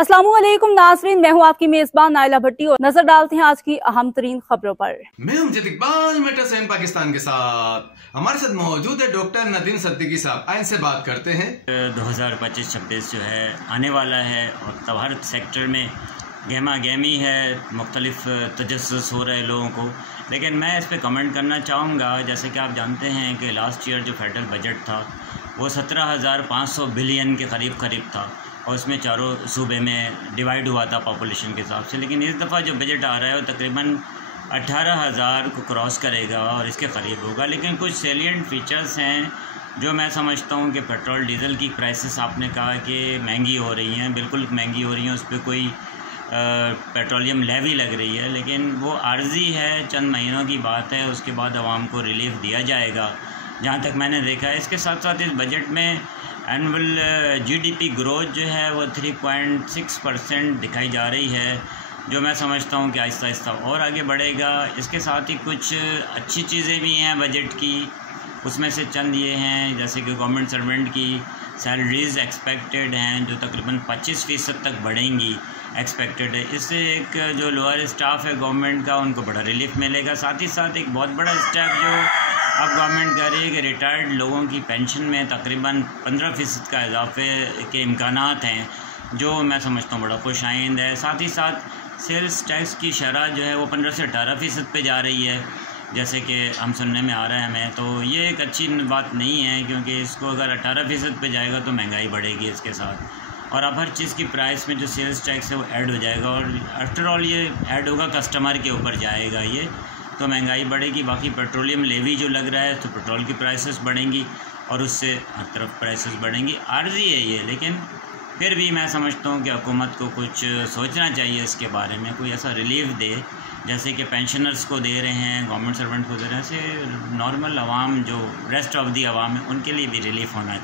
अस्सलामुअलैकुम नाज़रीन, मैं हूं आपकी मेजबान नाइला भट्टी और नजर डालते हैं आज की अहम तरीन खबरों पर। मैं हूं इकबाल मेट्रो सेन पाकिस्तान के साथ हमारे साथ मौजूद है डॉक्टर नदीम सिद्दीकी साहब। आए इनसे बात करते हैं। 2025-26 जो है आने वाला है और तब हर सेक्टर में गहमा गहमी है, मुख्तलिफ तजस्सुस हो रहे लोगों को। लेकिन मैं इस पर कमेंट करना चाहूँगा, जैसे कि आप जानते हैं कि लास्ट ईयर जो फेडरल बजट था वो 17,500 बिलियन के करीब था और उसमें चारों सूबे में डिवाइड हुआ था पॉपुलेशन के हिसाब से। लेकिन इस दफ़ा जो बजट आ रहा है वो तकरीबन 18,000 को क्रॉस करेगा और इसके करीब होगा। लेकिन कुछ सैलिएंट फीचर्स हैं जो मैं समझता हूँ कि पेट्रोल डीज़ल की प्राइसेस आपने कहा कि महंगी हो रही हैं, बिल्कुल महंगी हो रही हैं, उस पर कोई पेट्रोलियम लेवी लग रही है, लेकिन वो आर्जी है, चंद महीनों की बात है, उसके बाद आवाम को रिलीफ दिया जाएगा जहाँ तक मैंने देखा है। इसके साथ साथ इस बजट में एनुअल जीडीपी ग्रोथ जो है वो 3.6% दिखाई जा रही है, जो मैं समझता हूँ कि आहिस्ता आहिस्ता और आगे बढ़ेगा। इसके साथ ही कुछ अच्छी चीज़ें भी हैं बजट की, उसमें से चंद ये हैं जैसे कि गवर्नमेंट सर्वेंट की सैलरीज़ एक्सपेक्टेड हैं जो तकरीबन 25% तक बढ़ेंगी, एक्सपेक्टेड है। इससे एक जो लोअर स्टाफ है गवर्नमेंट का उनको बड़ा रिलीफ मिलेगा। साथ ही साथ एक बहुत बड़ा स्टेप जो अब गवर्नमेंट कर रही है कि रिटायर्ड लोगों की पेंशन में तकरीबन 15% का इजाफे के इम्कानात हैं, जो मैं समझता हूँ बड़ा खुश आइंद है। साथ ही साथ सेल्स टैक्स की शरह जो है वो 15 से 18% पे जा रही है, जैसे कि हम सुनने में आ रहा है हमें। तो ये एक अच्छी बात नहीं है, क्योंकि इसको अगर 18% पे जाएगा तो महंगाई बढ़ेगी इसके साथ, और अब हर चीज़ की प्राइस में जो सेल्स टैक्स है वो ऐड हो जाएगा और आफ्टर ऑल ये ऐड होगा कस्टमर के ऊपर जाएगा ये, तो महंगाई बढ़ेगी। बाकी पेट्रोलियम लेवी जो लग रहा है तो पेट्रोल की प्राइसेस बढ़ेंगी और उससे हर तरफ प्राइसेस बढ़ेंगी। आर्जी है ये, लेकिन फिर भी मैं समझता हूँ कि हुकूमत को कुछ सोचना चाहिए इसके बारे में, कोई ऐसा रिलीफ दे जैसे कि पेंशनर्स को दे रहे हैं, गवर्नमेंट सर्वेंट को दे रहे हैं, ऐसे नॉर्मल आवाम जो रेस्ट ऑफ दी आवाम है उनके लिए भी रिलीफ होना चाहिए।